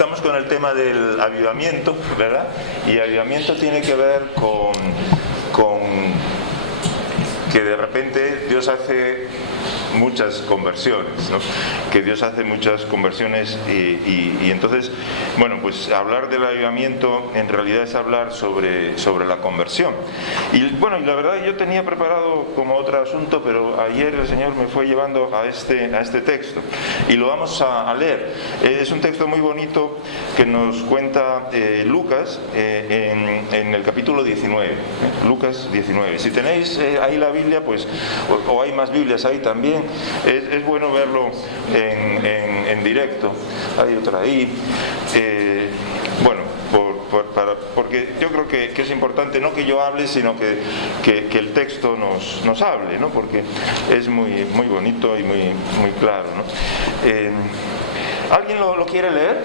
Estamos con el tema del avivamiento, ¿verdad? Y avivamiento tiene que ver con que de repente Dios hace muchas conversiones, ¿no? Que Dios hace muchas conversiones y entonces, bueno, pues hablar del avivamiento en realidad es hablar sobre la conversión. Y bueno, y la verdad yo tenía preparado como otro asunto, pero ayer el Señor me fue llevando a este texto y lo vamos a leer. Es un texto muy bonito que nos cuenta Lucas en el capítulo 19, Lucas 19. Si tenéis ahí la Biblia, pues, o hay más Biblias ahí también, es bueno verlo en directo. Hay otra ahí. Bueno, porque yo creo que es importante no que yo hable, sino que el texto nos hable, ¿no? Porque es muy bonito y muy claro, ¿no? ¿Alguien lo quiere leer?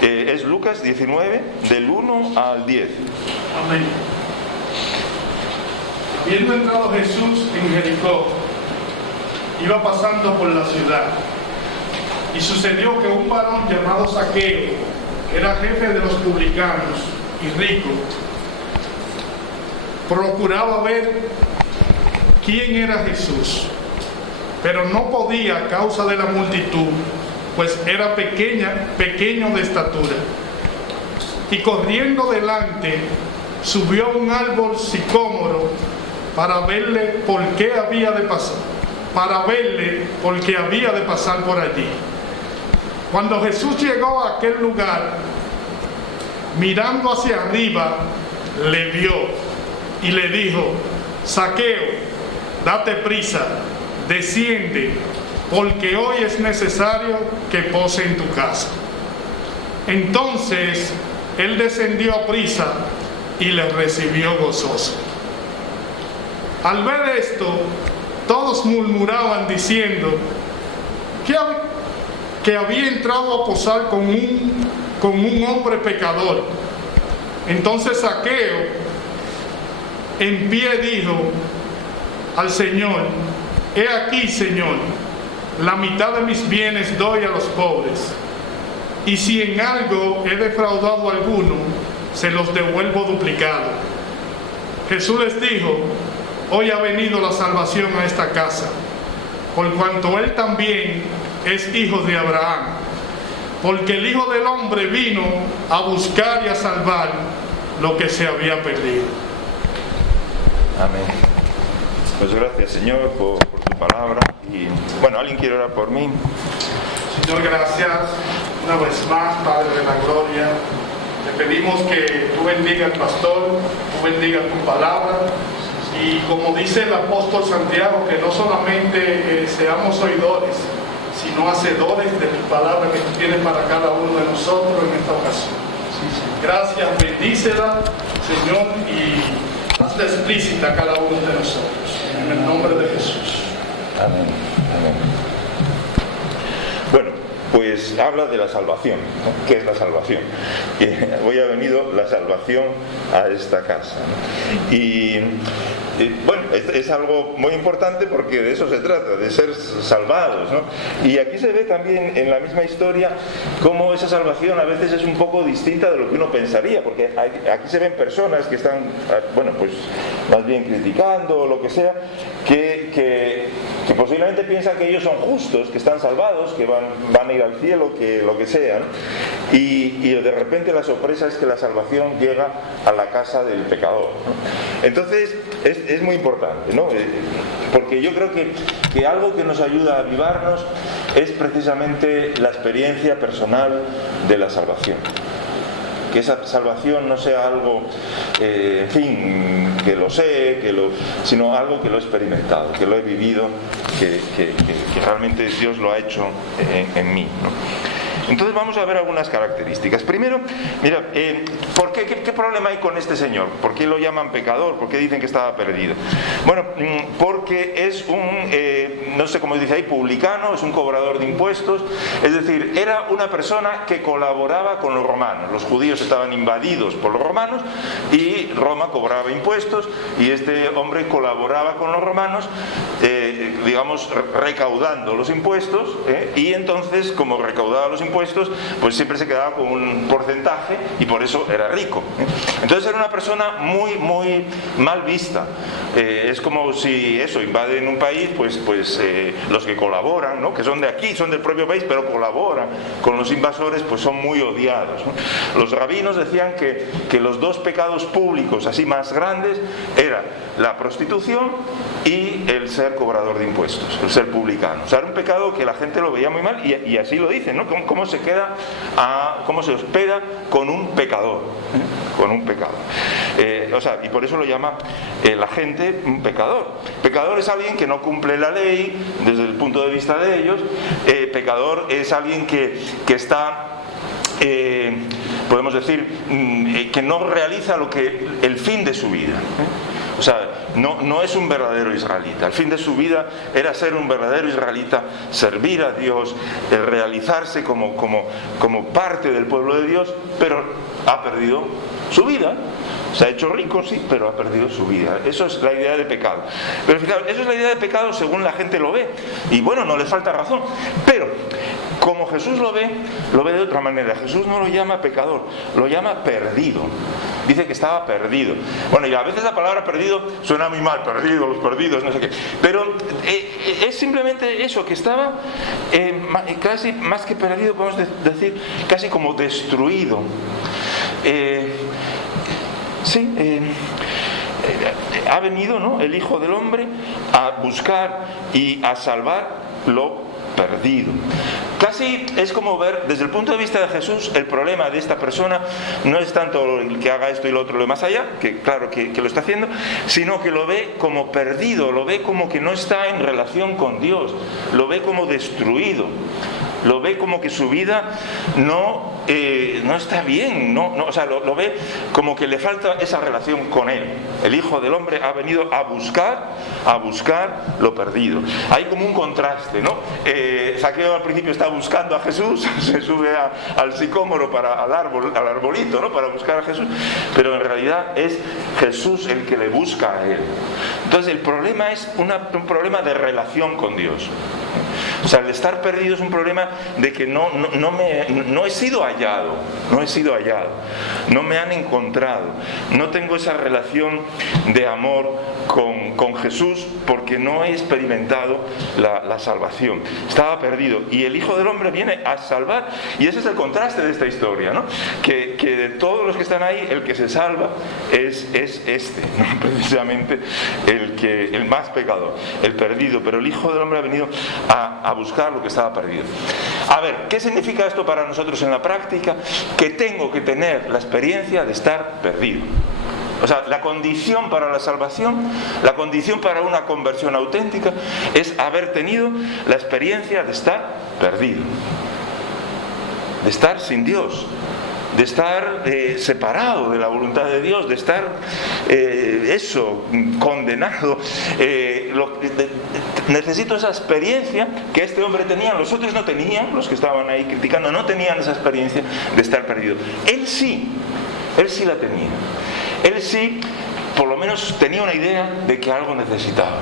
Es Lucas 19, del 1 al 10. Amén. Habiendo entrado Jesús en Jericó, iba pasando por la ciudad, y sucedió que un varón llamado Zaqueo, que era jefe de los publicanos y rico, procuraba ver quién era Jesús, pero no podía a causa de la multitud, pues era pequeño de estatura. Y corriendo delante, subió a un árbol sicómoro para verle porque había de pasar por allí. Cuando Jesús llegó a aquel lugar, mirando hacia arriba, le vio y le dijo: Zaqueo, date prisa, desciende, porque hoy es necesario que pose en tu casa. Entonces él descendió a prisa y le recibió gozoso. Al ver esto, todos murmuraban diciendo que había entrado a posar con un hombre pecador. Entonces Zaqueo en pie dijo al Señor: He aquí, Señor, la mitad de mis bienes doy a los pobres, y si en algo he defraudado a alguno, se los devuelvo duplicado. Jesús les dijo: Hoy ha venido la salvación a esta casa, por cuanto él también es hijo de Abraham, porque el Hijo del Hombre vino a buscar y a salvar lo que se había perdido. Amén. Pues gracias, Señor, por tu palabra. Y bueno, ¿alguien quiere orar por mí? Señor, gracias una vez más, Padre de la gloria. Te pedimos que tú bendiga al pastor, tú bendiga tu palabra. Y como dice el apóstol Santiago, que no solamente seamos oidores, sino hacedores de tu palabra que tú tienes para cada uno de nosotros en esta ocasión. Gracias, bendícela, Señor, y hazla explícita a cada uno de nosotros. En el nombre de Jesús. Amén. Amén. Bueno, pues habla de la salvación, ¿no? ¿Qué es la salvación? Hoy ha venido la salvación a esta casa, ¿no? Y bueno, es algo muy importante porque de eso se trata, de ser salvados, ¿no? Y aquí se ve también en la misma historia cómo esa salvación a veces es un poco distinta de lo que uno pensaría, porque aquí se ven personas que están, bueno, pues más bien criticando o lo que sea, que posiblemente piensan que ellos son justos, que están salvados, que van a ir al cielo, que lo que sea, ¿no? Y de repente la sorpresa es que la salvación llega a la casa del pecador, ¿no? Entonces es muy importante, ¿no? Porque yo creo que algo que nos ayuda a avivarnos es precisamente la experiencia personal de la salvación. Que esa salvación no sea algo, en fin, que lo sé, sino algo que lo he experimentado, que lo he vivido, que realmente Dios lo ha hecho en mí, ¿no? Entonces vamos a ver algunas características. Primero, mira, ¿qué problema hay con este señor? ¿Por qué lo llaman pecador? ¿Por qué dicen que estaba perdido? Bueno, porque es un, no sé cómo dice ahí, publicano, es un cobrador de impuestos, es decir, era una persona que colaboraba con los romanos. Los judíos estaban invadidos por los romanos y Roma cobraba impuestos y este hombre colaboraba con los romanos, digamos, recaudando los impuestos, y entonces, como recaudaba los impuestos, pues siempre se quedaba con un porcentaje y por eso era rico. Entonces era una persona muy, muy mal vista. Es como si eso, invaden un país, pues los que colaboran, ¿no?, que son de aquí, son del propio país, pero colaboran con los invasores, pues son muy odiados, ¿no? Los rabinos decían que los dos pecados públicos así más grandes eran la prostitución y el ser cobrador de impuestos, el ser publicano. O sea, era un pecado que la gente lo veía muy mal y así lo dicen, ¿no? ¿Cómo se hospeda con un pecador? Con un pecador. O sea, y por eso lo llama la gente un pecador. Pecador es alguien que no cumple la ley desde el punto de vista de ellos. Pecador es alguien que está... podemos decir que no realiza el fin de su vida. O sea, no es un verdadero israelita. El fin de su vida era ser un verdadero israelita, servir a Dios, realizarse como parte del pueblo de Dios, pero ha perdido su vida. Se ha hecho rico, sí, pero ha perdido su vida. Eso es la idea de pecado. Pero fijaos, eso es la idea de pecado según la gente lo ve. Y bueno, no le falta razón. Pero como Jesús lo ve de otra manera. Jesús no lo llama pecador, lo llama perdido. Dice que estaba perdido. Bueno, y a veces la palabra perdido suena muy mal, perdido, los perdidos, no sé qué. Pero es simplemente eso, que estaba casi más que perdido, podemos decir, casi como destruido. Ha venido, ¿no?, el Hijo del Hombre a buscar y a salvar lo perdido. Casi es como ver, desde el punto de vista de Jesús, el problema de esta persona no es tanto el que haga esto y lo otro, lo más allá, que claro que lo está haciendo, sino que lo ve como perdido, lo ve como que no está en relación con Dios, lo ve como destruido, lo ve como que su vida no está bien, o sea, lo ve como que le falta esa relación con Él. El Hijo del Hombre ha venido a buscar lo perdido. Hay como un contraste, ¿no? Zaqueo al principio está buscando a Jesús, se sube al sicómoro, al arbolito, ¿no?, para buscar a Jesús, pero en realidad es Jesús el que le busca a Él. Entonces el problema es un problema de relación con Dios. O sea, el estar perdido es un problema de que no he sido hallado, no me han encontrado, no tengo esa relación de amor con Jesús porque no he experimentado la salvación. Estaba perdido y el Hijo del Hombre viene a salvar, y ese es el contraste de esta historia, ¿no? Que de todos los que están ahí, el que se salva es este, ¿no? Precisamente el más pecador, el perdido, pero el Hijo del Hombre ha venido a buscar lo que estaba perdido. A ver, ¿qué significa esto para nosotros en la práctica? Que tengo que tener la experiencia de estar perdido. O sea, la condición para la salvación, la condición para una conversión auténtica es haber tenido la experiencia de estar perdido, de estar sin Dios, de estar separado de la voluntad de Dios, de estar condenado. Necesito esa experiencia que este hombre tenía. Los otros no tenían, los que estaban ahí criticando, no tenían esa experiencia de estar perdido. Él sí la tenía. Él sí, por lo menos tenía una idea de que algo necesitaba.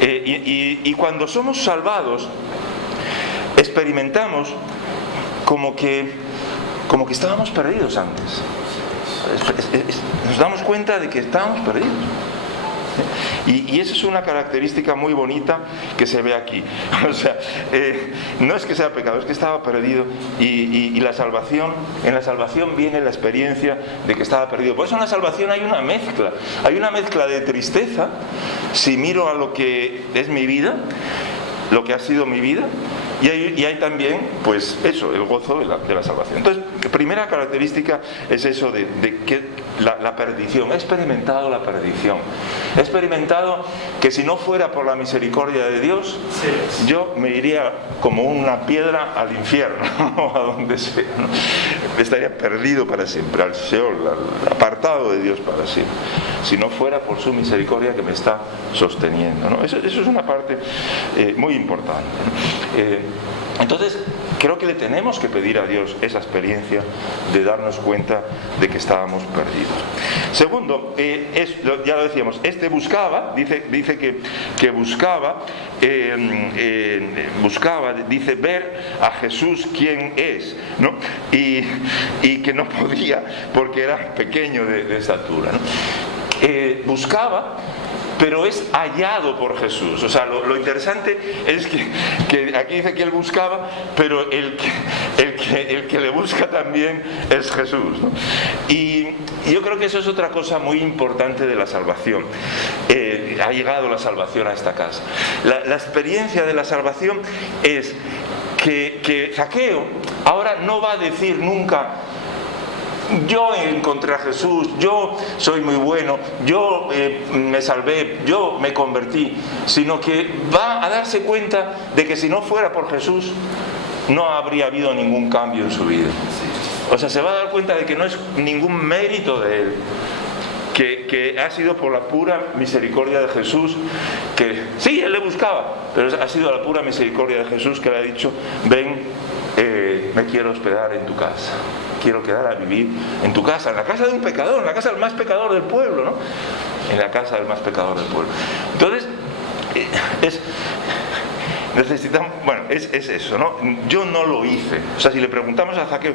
Y cuando somos salvados, experimentamos como que estábamos perdidos antes. Nos damos cuenta de que estábamos perdidos. Y esa es una característica muy bonita que se ve aquí. O sea, no es que sea pecado, es que estaba perdido. Y la salvación, en la salvación viene la experiencia de que estaba perdido. Por eso en la salvación hay una mezcla de tristeza, si miro a lo que es mi vida, lo que ha sido mi vida, Y hay también, pues eso, el gozo de la salvación. Entonces, primera característica es eso de que la perdición. He experimentado la perdición. He experimentado que si no fuera por la misericordia de Dios, yo me iría como una piedra al infierno, a donde sea, ¿no? Estaría perdido para siempre, al Seol, apartado de Dios para siempre, si no fuera por su misericordia que me está sosteniendo, ¿no? Eso es una parte muy importante, ¿no? Entonces, creo que le tenemos que pedir a Dios esa experiencia de darnos cuenta de que estábamos perdidos. Segundo, ya lo decíamos, buscaba, dice que buscaba, dice ver a Jesús quién es, ¿no? Y que no podía porque era pequeño de estatura, ¿no? Buscaba, pero es hallado por Jesús. O sea, lo interesante es que aquí dice que él buscaba, pero el que le busca también es Jesús, ¿no? Y yo creo que eso es otra cosa muy importante de la salvación. Ha llegado la salvación a esta casa. La experiencia de la salvación es que Zaqueo ahora no va a decir nunca: yo encontré a Jesús, yo soy muy bueno, yo me salvé, yo me convertí, sino que va a darse cuenta de que si no fuera por Jesús no habría habido ningún cambio en su vida. O sea, se va a dar cuenta de que no es ningún mérito de él, que ha sido por la pura misericordia de Jesús, que sí, él le buscaba, pero ha sido la pura misericordia de Jesús que le ha dicho: ven, me quiero hospedar en tu casa, quiero quedar a vivir en tu casa, en la casa de un pecador, en la casa del más pecador del pueblo, ¿no? En la casa del más pecador del pueblo. Entonces, necesitamos, bueno, es eso, ¿no? Yo no lo hice. O sea, si le preguntamos a Zaqueo,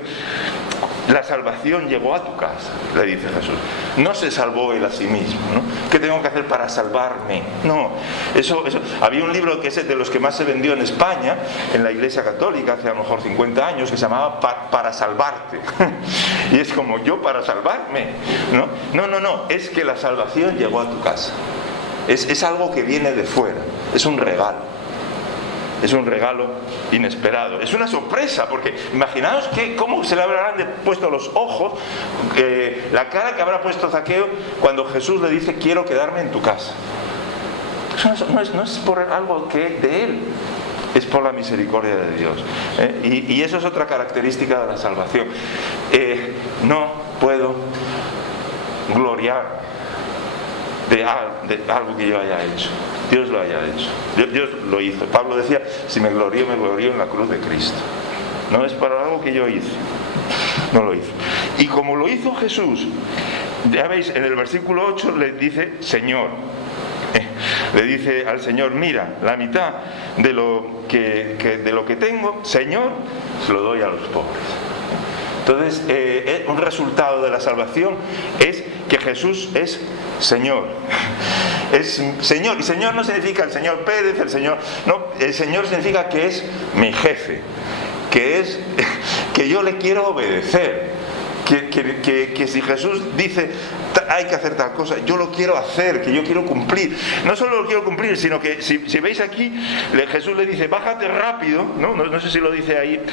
la salvación llegó a tu casa, le dice Jesús. No se salvó él a sí mismo, ¿no? ¿Qué tengo que hacer para salvarme? No, eso. Había un libro que es de los que más se vendió en España, en la Iglesia Católica, hace a lo mejor 50 años, que se llamaba Para salvarte. Y es como: yo para salvarme, ¿no? No, es que la salvación llegó a tu casa. Es algo que viene de fuera, es un regalo. Es un regalo inesperado, es una sorpresa, porque imaginaos cómo se le habrán puesto los ojos, la cara que habrá puesto Zaqueo cuando Jesús le dice: quiero quedarme en tu casa. Eso no es por algo que de él, es por la misericordia de Dios, y eso es otra característica de la salvación. No puedo gloriar de algo que yo haya hecho. Dios lo haya hecho, Dios lo hizo. Pablo decía: si me glorío en la cruz de Cristo. No es para algo que yo hice, no lo hizo. Y como lo hizo Jesús, ya veis, en el versículo 8 le dice: Señor, le dice al Señor: mira, la mitad de lo que tengo, Señor, se lo doy a los pobres. Entonces, un resultado de la salvación es que Jesús es Señor. Es Señor, y Señor no significa el señor Pérez, el Señor, no, el Señor significa que es mi jefe, que yo le quiero obedecer, que si Jesús dice hay que hacer tal cosa, yo lo quiero hacer, que yo quiero cumplir. No solo lo quiero cumplir, sino que si veis aquí, Jesús le dice: bájate rápido, no sé si lo dice ahí,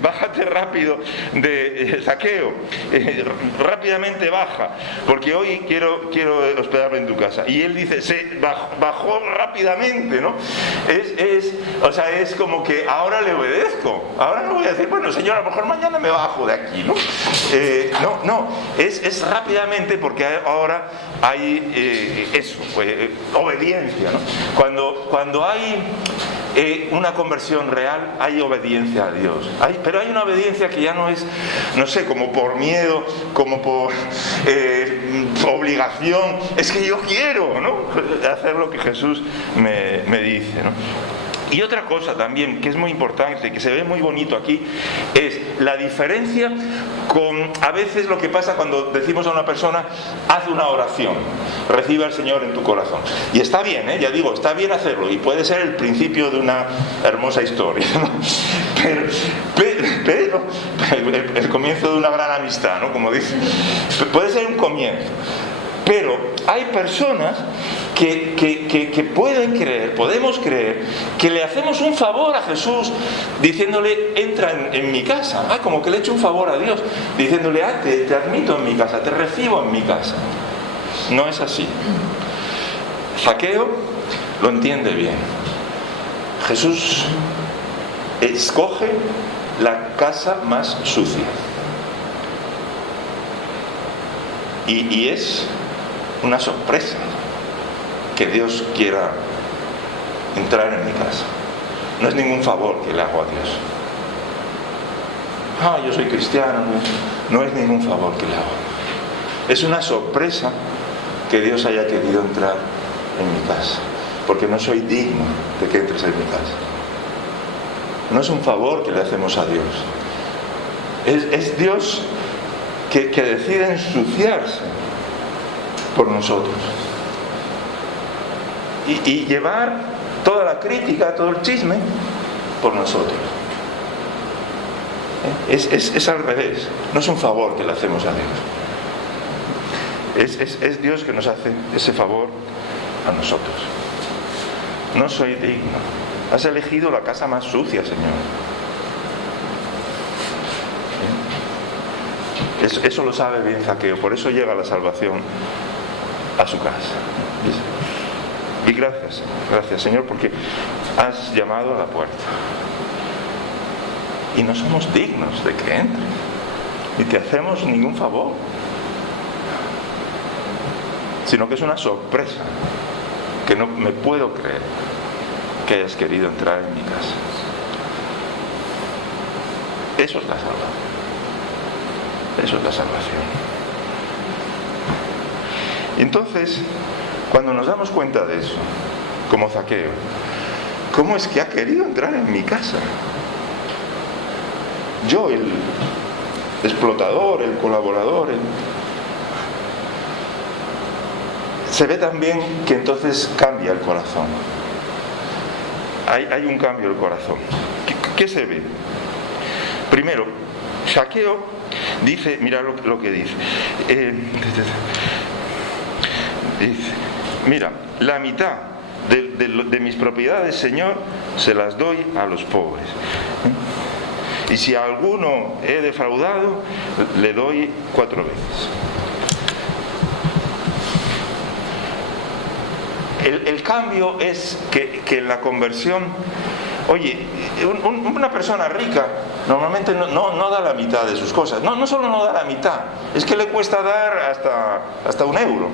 bájate rápido de Zaqueo, rápidamente baja, porque hoy quiero hospedarme en tu casa. Y él dice: bajó rápidamente, ¿no? Es como que ahora le obedezco, ahora no voy a decir: bueno, Señor, a lo mejor mañana me bajo de aquí, ¿no? Es rápidamente, porque ahora hay obediencia, ¿no? Cuando hay una conversión real, hay obediencia a Dios. Pero hay una obediencia que ya no es, no sé, como por miedo, como por obligación. Es que yo quiero, ¿no?, hacer lo que Jesús me dice, ¿no? Y otra cosa también que es muy importante, que se ve muy bonito aquí, es la diferencia con a veces lo que pasa cuando decimos a una persona: haz una oración, recibe al Señor en tu corazón. Y está bien, ya digo, está bien hacerlo, y puede ser el principio de una hermosa historia, ¿no? Pero el comienzo de una gran amistad, ¿no?, como dice, puede ser un comienzo. Pero hay personas que pueden creer, podemos creer, que le hacemos un favor a Jesús diciéndole, entra en mi casa. Como que le he hecho un favor a Dios, diciéndole, te admito en mi casa, te recibo en mi casa. No es así. Zaqueo lo entiende bien. Jesús escoge la casa más sucia. Y es una sorpresa que Dios quiera entrar en mi casa. No es ningún favor que le hago a Dios. Yo soy cristiano. No es ningún favor que le hago. Es una sorpresa que Dios haya querido entrar en mi casa, porque no soy digno de que entres en mi casa. No es un favor que le hacemos a Dios. Es Dios que decide ensuciarse por nosotros y llevar toda la crítica, todo el chisme por nosotros. Es al revés. No es un favor que le hacemos a Dios. Es Dios que nos hace ese favor a nosotros. No soy digno. Has elegido la casa más sucia, Señor. Eso lo sabe bien Zaqueo. Por eso llega la salvación a su casa. Y gracias Señor, porque has llamado a la puerta. Y no somos dignos de que entres, ni te hacemos ningún favor, sino que es una sorpresa que no me puedo creer que hayas querido entrar en mi casa. Eso es la salvación. Eso es la salvación. Y entonces, cuando nos damos cuenta de eso, como Zaqueo, ¿cómo es que ha querido entrar en mi casa? Yo, el explotador, el colaborador, se ve también que entonces cambia el corazón. Hay un cambio del corazón. ¿Qué se ve? Primero, Zaqueo dice, mira lo que dice. Dice, mira, la mitad de mis propiedades, Señor, se las doy a los pobres. Y si a alguno he defraudado, le doy 4 veces. El cambio es que en la conversión, oye, una persona rica normalmente no da la mitad de sus cosas. No solo no da la mitad, es que le cuesta dar hasta 1 euro.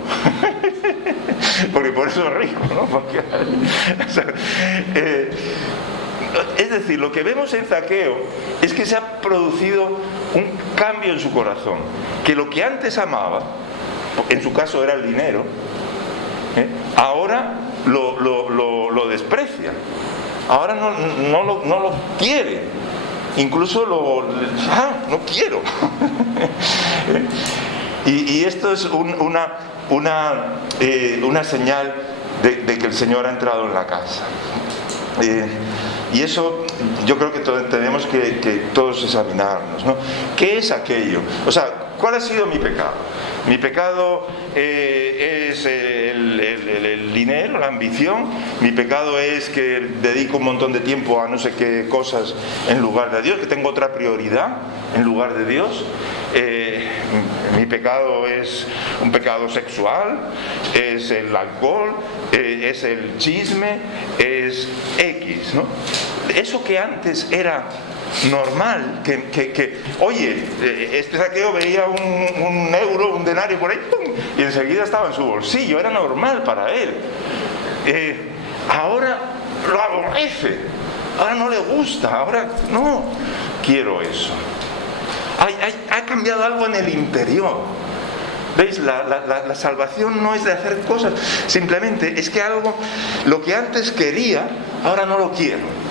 Porque por eso es rico, ¿no? Porque, es decir, lo que vemos en Zaqueo es que se ha producido un cambio en su corazón. Que lo que antes amaba, en su caso era el dinero, ahora lo desprecia. Ahora no lo quiere. Incluso no quiero. Y esto es una señal de que el Señor ha entrado en la casa. Y eso yo creo que tenemos que todos examinarnos, ¿no? ¿Qué es aquello? O sea, ¿cuál ha sido mi pecado? Mi pecado es el dinero, la ambición. Mi pecado es que dedico un montón de tiempo a no sé qué cosas en lugar de Dios, que tengo otra prioridad en lugar de Dios. Mi pecado es un pecado sexual, es el alcohol, es el chisme, es X, ¿no? Eso que antes era normal, que oye, este Zaqueo veía un euro, un denario por ahí, ¡pum!, y enseguida estaba en su bolsillo, era normal para él. Ahora lo aborrece, ahora no le gusta, ahora no quiero eso. Ha cambiado algo en el interior. ¿Veis? La salvación no es de hacer cosas, simplemente es que algo, lo que antes quería, ahora no lo quiero.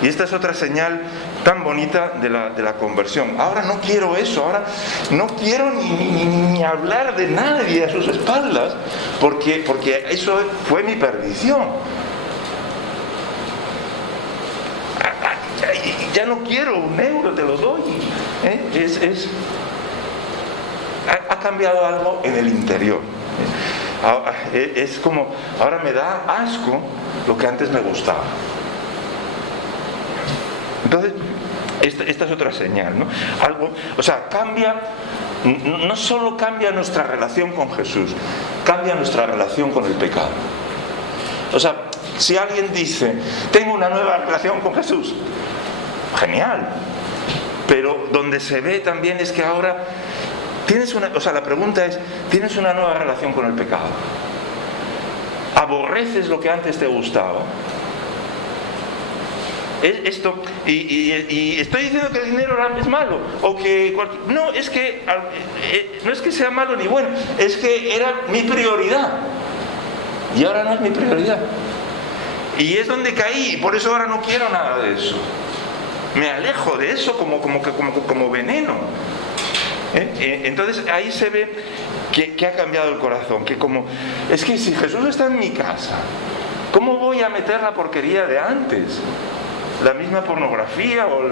Y esta es otra señal tan bonita de la conversión. Ahora no quiero eso, ahora no quiero ni hablar de nadie a sus espaldas, porque eso fue mi perdición. Ya no quiero 1 euro, te lo doy. Ha ha cambiado algo en el interior. Es como, ahora me da asco lo que antes me gustaba. Entonces, esta es otra señal, ¿no? Algo, o sea, cambia, no solo cambia nuestra relación con Jesús, cambia nuestra relación con el pecado. O sea, si alguien dice, tengo una nueva relación con Jesús, genial, pero donde se ve también es que ahora tienes una, o sea, la pregunta es, ¿tienes una nueva relación con el pecado? ¿Aborreces lo que antes te gustaba? Esto, y estoy diciendo que el dinero es malo, o que no es que sea malo ni bueno, es que era mi prioridad y ahora no es mi prioridad, y es donde caí, y por eso ahora no quiero nada de eso, me alejo de eso como veneno. Entonces ahí se ve que ha cambiado el corazón, que como es que si Jesús está en mi casa, ¿cómo voy a meter la porquería de antes? La misma pornografía, o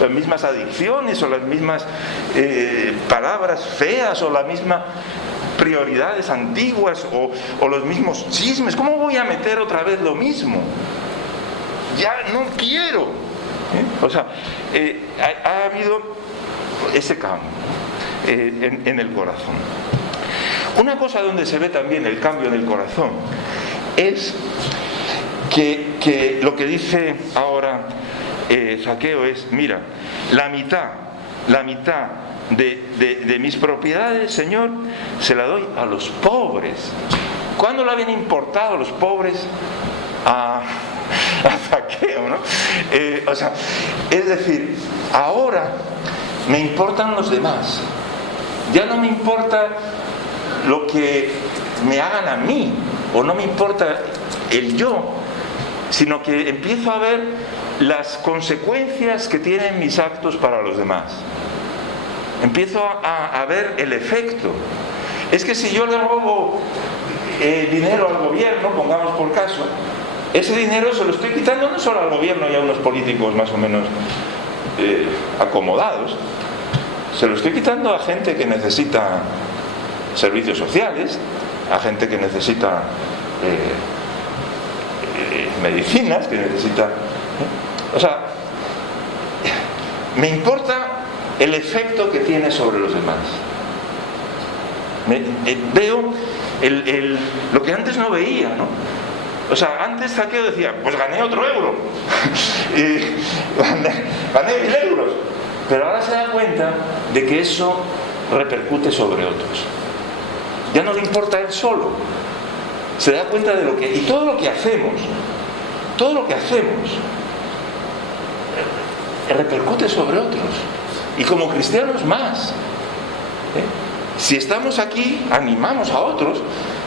las mismas adicciones, o las mismas palabras feas, o las mismas prioridades antiguas, o los mismos chismes. ¿Cómo voy a meter otra vez lo mismo? Ya no quiero. O sea, ha habido ese cambio en el corazón. Una cosa donde se ve también el cambio en el corazón es que lo que dice ahora Zaqueo es, mira, la mitad de mis propiedades, Señor, se la doy a los pobres. ¿Cuándo le habían importado los pobres a Zaqueo, ¿no? O sea, es decir, ahora me importan los demás. Ya no me importa lo que me hagan a mí, o no me importa el yo, sino que empiezo a ver las consecuencias que tienen mis actos para los demás. Empiezo a ver el efecto. Es que si yo le robo dinero al gobierno, pongamos por caso, ese dinero se lo estoy quitando no solo al gobierno y a unos políticos más o menos acomodados, se lo estoy quitando a gente que necesita servicios sociales, a gente que necesita medicinas, que necesita... O sea, me importa el efecto que tiene sobre los demás. Veo lo que antes no veía, ¿no? O sea, antes Zaqueo decía, pues gané otro euro, y gané 1000 euros, pero ahora se da cuenta de que eso repercute sobre otros. Ya no le importa a él solo, se da cuenta de lo que... Y todo lo que hacemos repercute sobre otros, y como cristianos más. Si estamos aquí, animamos a otros.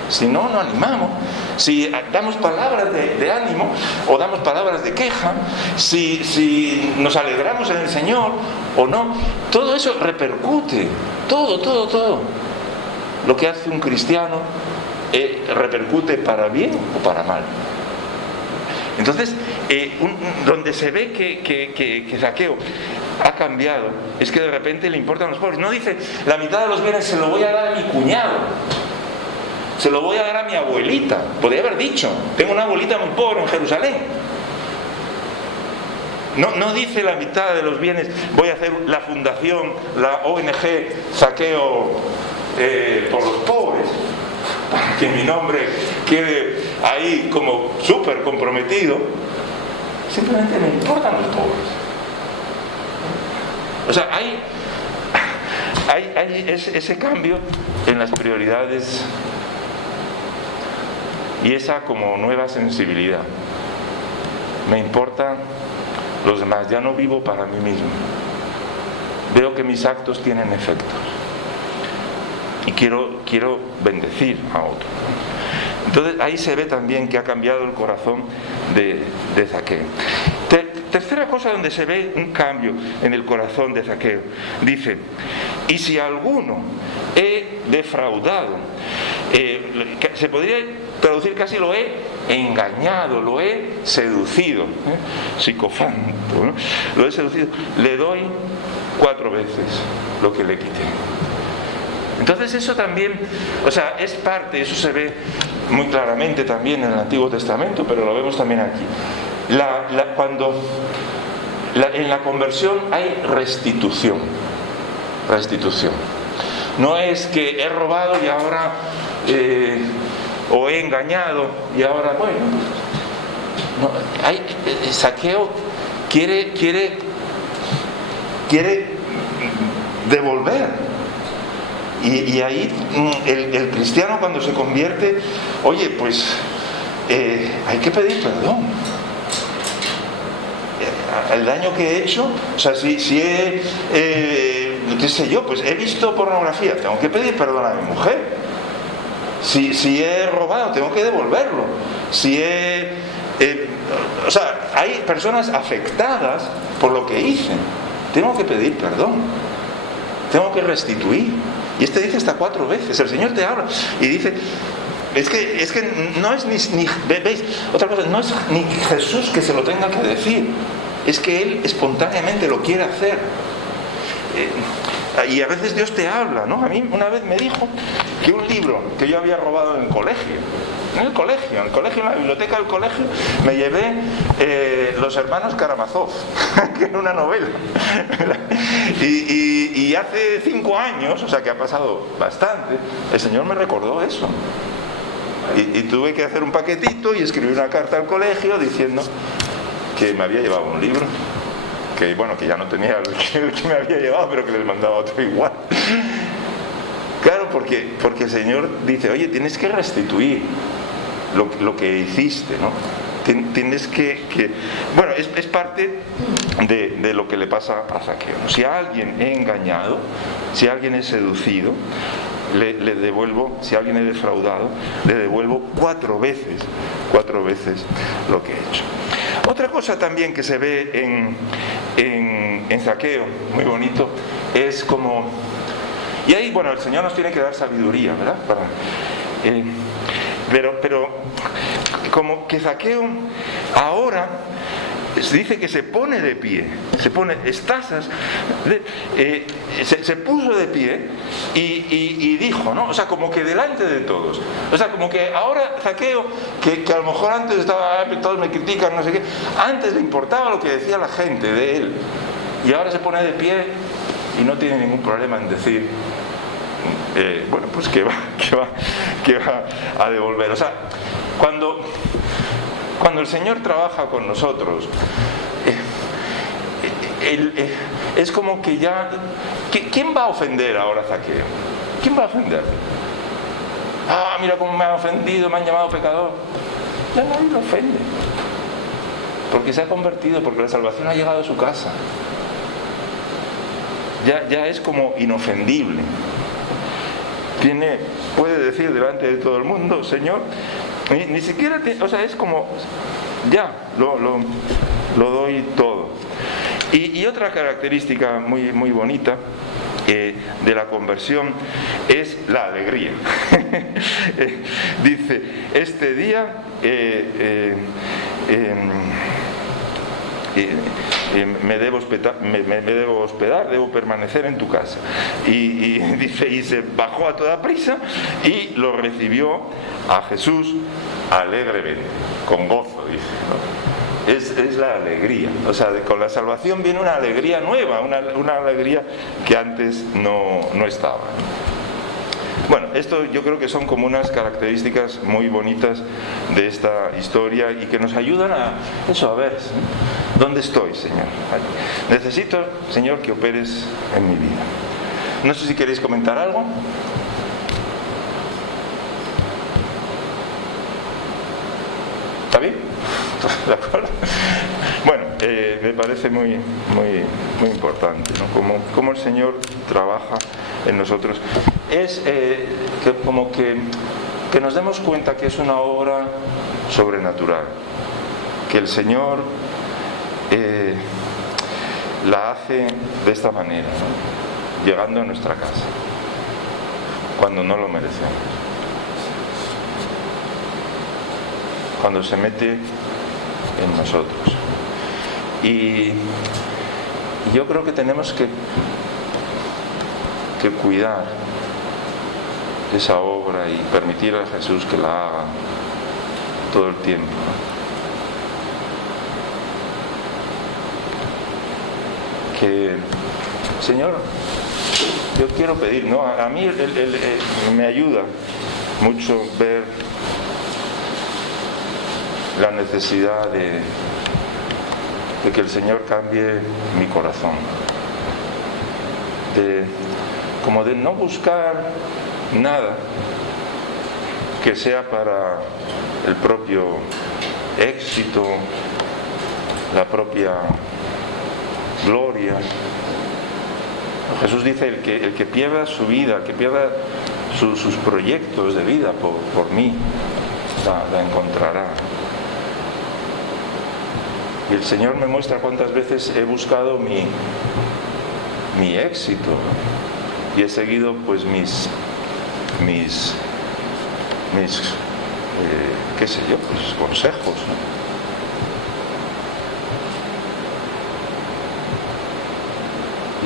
Si no, no animamos. Si damos palabras de ánimo o damos palabras de queja, si nos alegramos en el Señor o no, todo eso repercute. Todo lo que hace un cristiano repercute para bien o para mal. Entonces, donde se ve que Zaqueo ha cambiado, es que de repente le importan los pobres. No dice, la mitad de los bienes se lo voy a dar a mi cuñado, se lo voy a dar a mi abuelita. Podría haber dicho, tengo una abuelita muy pobre en Jerusalén. No dice la mitad de los bienes, voy a hacer la fundación, la ONG Zaqueo por los pobres, para que mi nombre quede ahí como súper comprometido. Simplemente me importan los pobres. O sea, hay ese cambio en las prioridades y esa como nueva sensibilidad. Me importan los demás, ya no vivo para mí mismo. Veo que mis actos tienen efectos y quiero bendecir a otro. Entonces ahí se ve también que ha cambiado el corazón de Zaqueo. Tercera cosa donde se ve un cambio en el corazón de Zaqueo. Dice, y si alguno he defraudado, se podría traducir casi lo he engañado, lo he seducido, psicofanto, ¿no? Lo he seducido, le doy 4 veces lo que le quité. Entonces eso también, o sea, es parte, eso se ve muy claramente también en el Antiguo Testamento, pero lo vemos también aquí. En la conversión hay restitución. Restitución. No es que he robado y ahora o he engañado y ahora, bueno, no, Zaqueo quiere devolver. Y ahí el cristiano, cuando se convierte, oye, pues hay que pedir perdón. El daño que he hecho, o sea, si he qué sé yo, pues he visto pornografía, tengo que pedir perdón a mi mujer. Si he robado, tengo que devolverlo. O sea, hay personas afectadas por lo que hice, tengo que pedir perdón, tengo que restituir. Y dice hasta 4 veces, el Señor te habla y dice, es que no es ni ¿veis? Otra cosa, no es ni Jesús que se lo tenga que decir, es que Él espontáneamente lo quiere hacer. Y a veces Dios te habla, ¿no? A mí una vez me dijo que un libro que yo había robado en el colegio, en la biblioteca del colegio, me llevé Los hermanos Karamazov, que era una novela. Y hace 5 años, o sea que ha pasado bastante, el Señor me recordó eso. Y tuve que hacer un paquetito y escribir una carta al colegio diciendo que me había llevado un libro, que bueno, que ya no tenía el que me había llevado, pero que les mandaba otro igual. Claro, porque el Señor dice, oye, tienes que restituir lo que hiciste, ¿no? Tienes que bueno, es parte de lo que le pasa a Zaqueo. Si a alguien he engañado, si a alguien he seducido, le devuelvo, si a alguien he defraudado, le devuelvo 4 veces lo que he hecho. Otra cosa también que se ve en Zaqueo, muy bonito, es como... Y ahí, bueno, el Señor nos tiene que dar sabiduría, ¿verdad? Pero como que Zaqueo ahora dice que se pone de pie, se pone estasas, se puso de pie y dijo, ¿no? O sea, como que delante de todos. O sea, como que ahora Zaqueo, que a lo mejor antes estaba, todos me critican, no sé qué, antes le importaba lo que decía la gente de él. Y ahora se pone de pie y no tiene ningún problema en decir, bueno, pues que va a devolver. O sea, cuando el Señor trabaja con nosotros, es como que ya... ¿Quién va a ofender ahora a Zaqueo? ¿Quién va a ofender? Ah, mira cómo me han ofendido, me han llamado pecador. Ya nadie lo ofende, porque se ha convertido, porque la salvación ha llegado a su casa. Ya es como inofendible. Puede decir delante de todo el mundo, Señor, ni siquiera, o sea, es como, ya, lo doy todo. Y otra característica muy, muy bonita de la conversión es la alegría. Dice, este día me debo hospedar, debo permanecer en tu casa. Y dice, y se bajó a toda prisa y lo recibió a Jesús alegremente, con gozo, dice, ¿no? Es la alegría, o sea, con la salvación viene una alegría nueva, una alegría que antes no estaba. Bueno, esto yo creo que son como unas características muy bonitas de esta historia y que nos ayudan a ver, ¿dónde estoy, Señor? Necesito, Señor, que operes en mi vida. No sé si queréis comentar algo. ¿Está bien? ¿De acuerdo? Bueno, me parece muy, muy, muy importante, ¿no? Cómo el Señor trabaja en nosotros. Es que nos demos cuenta que es una obra sobrenatural, que el Señor la hace de esta manera, ¿no? Llegando a nuestra casa cuando no lo merecemos, cuando se mete en nosotros. Y yo creo que tenemos que cuidar esa obra y permitir a Jesús que la haga todo el tiempo, ¿no? Que, Señor, yo quiero pedir, ¿no? A mí me ayuda mucho ver la necesidad de que el Señor cambie mi corazón, como de no buscar nada que sea para el propio éxito, la propia gloria. Jesús dice, el que pierda su vida, el que pierda sus proyectos de vida por mí, la encontrará. Y el Señor me muestra cuántas veces he buscado mi éxito y he seguido pues mis qué sé yo, pues consejos, ¿no?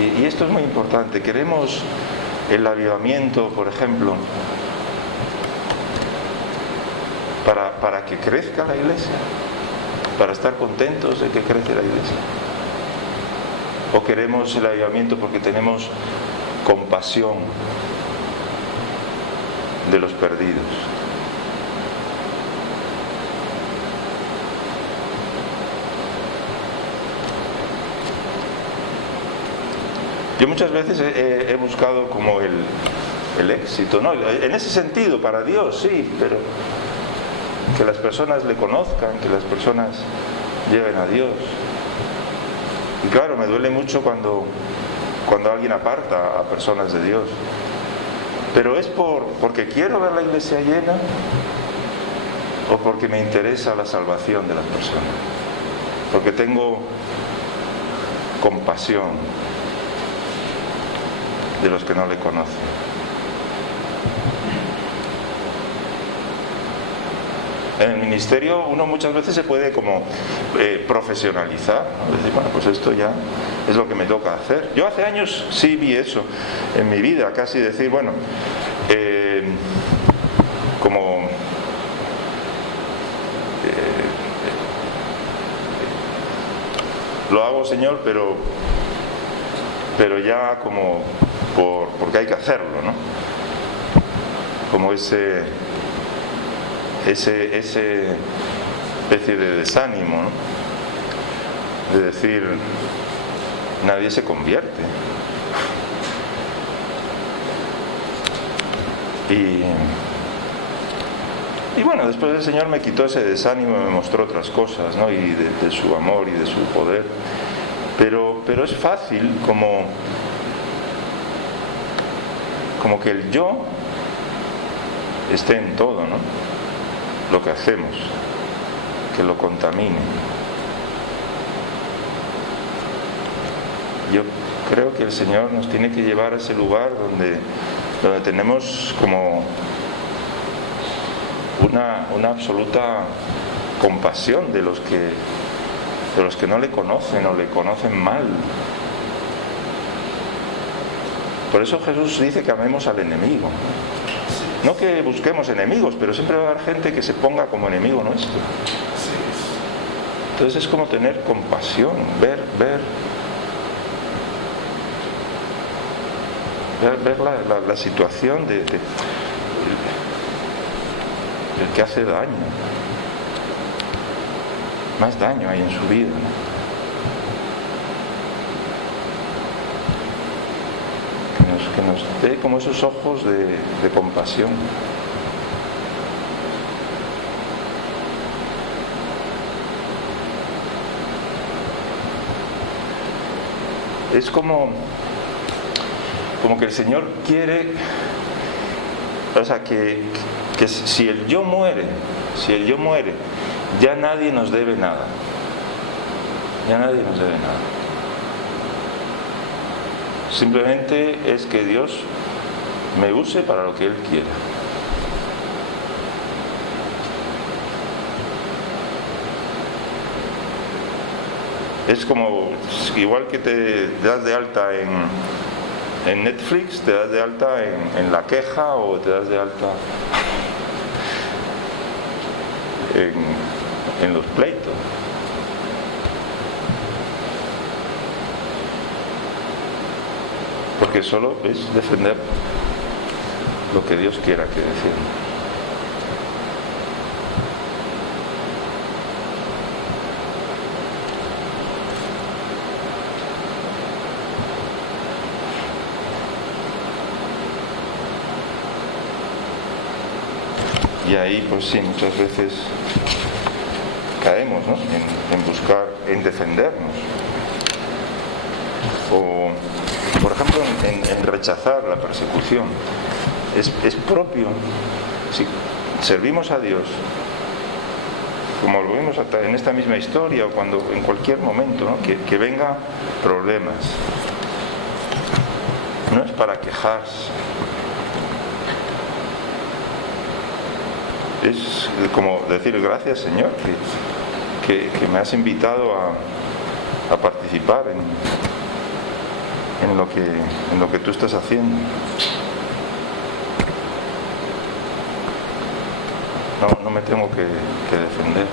Y esto es muy importante. Queremos el avivamiento, por ejemplo, para que crezca la iglesia, para estar contentos de que crece la iglesia. O queremos el avivamiento porque tenemos compasión de los perdidos. Yo muchas veces he buscado como el éxito, ¿no? En ese sentido, para Dios, sí, pero que las personas le conozcan, que las personas lleguen a Dios. Y claro, me duele mucho cuando alguien aparta a personas de Dios. Pero es porque quiero ver la iglesia llena o porque me interesa la salvación de las personas. Porque tengo compasión de los que no le conocen. En el ministerio uno muchas veces se puede como profesionalizar, ¿no? Decir, bueno, pues esto ya es lo que me toca hacer. Yo hace años sí vi eso en mi vida, casi decir, bueno, como lo hago, Señor, pero ya como porque hay que hacerlo, ¿no? Como ese especie de desánimo, ¿no? De decir, nadie se convierte. Y bueno, después el Señor me quitó ese desánimo y me mostró otras cosas, ¿no? Y de su amor y de su poder. Pero es fácil como que el yo esté en todo, ¿no? Lo que hacemos, que lo contamine. Yo creo que el Señor nos tiene que llevar a ese lugar donde tenemos como una absoluta compasión de los que no le conocen o le conocen mal. Por eso Jesús dice que amemos al enemigo. No que busquemos enemigos, pero siempre va a haber gente que se ponga como enemigo nuestro. Entonces es como tener compasión, ver la situación del que hace daño. Más daño hay en su vida, ¿no? Que nos dé como esos ojos de compasión. Es como que el Señor quiere, o sea, que si el yo muere, ya nadie nos debe nada. Ya nadie nos debe nada. Simplemente es que Dios me use para lo que Él quiera. Es como, igual que te das de alta en Netflix, te das de alta en La Queja, o te das de alta en Los Pleitos. Porque solo es defender lo que Dios quiera que decir. Y ahí, pues sí, muchas veces caemos, ¿no?, en buscar, en defendernos. O, por ejemplo, en rechazar la persecución. Es propio. Si servimos a Dios, como lo vimos en esta misma historia, o cuando en cualquier momento, ¿no?, que venga problemas, no es para quejarse. Es como decir: gracias, Señor, que me has invitado a participar en lo que tú estás haciendo. No me tengo que defender.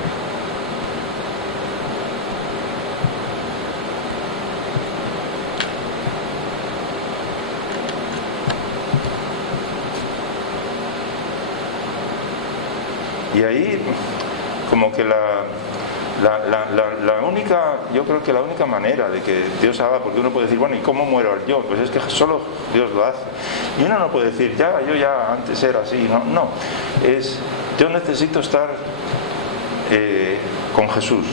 Y ahí, como que la única, yo creo que la única manera de que Dios haga, porque uno puede decir: bueno, ¿y cómo muero yo? Pues es que solo Dios lo hace. Y uno no puede decir: yo ya antes era así. No, yo necesito estar con Jesús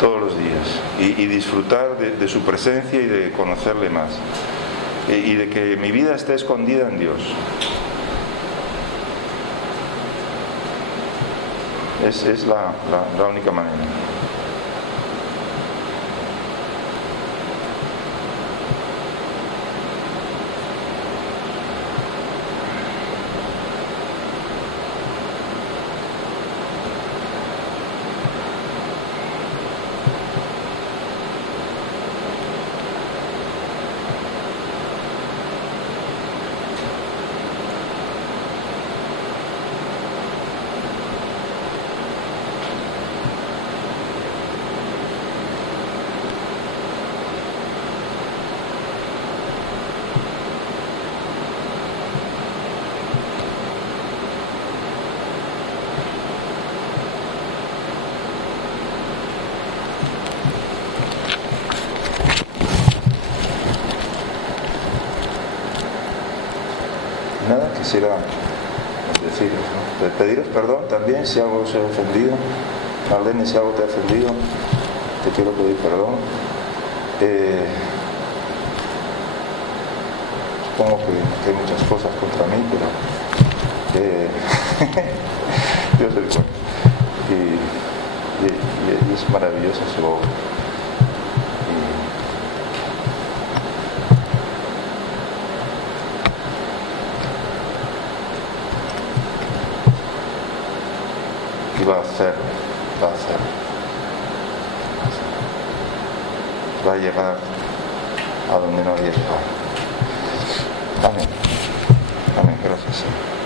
todos los días y disfrutar de su presencia y de conocerle más, y de que mi vida esté escondida en Dios. Es la única manera. Nada, quisiera deciros, ¿no?, pediros perdón también si algo os he ofendido. Marlene, si algo te ha ofendido, te quiero pedir perdón. Supongo que hay muchas cosas contra mí, pero Dios es bueno y es maravillosa su obra. Y va a hacer, va a llegar a donde no había llegado. Amén, gracias, Señor.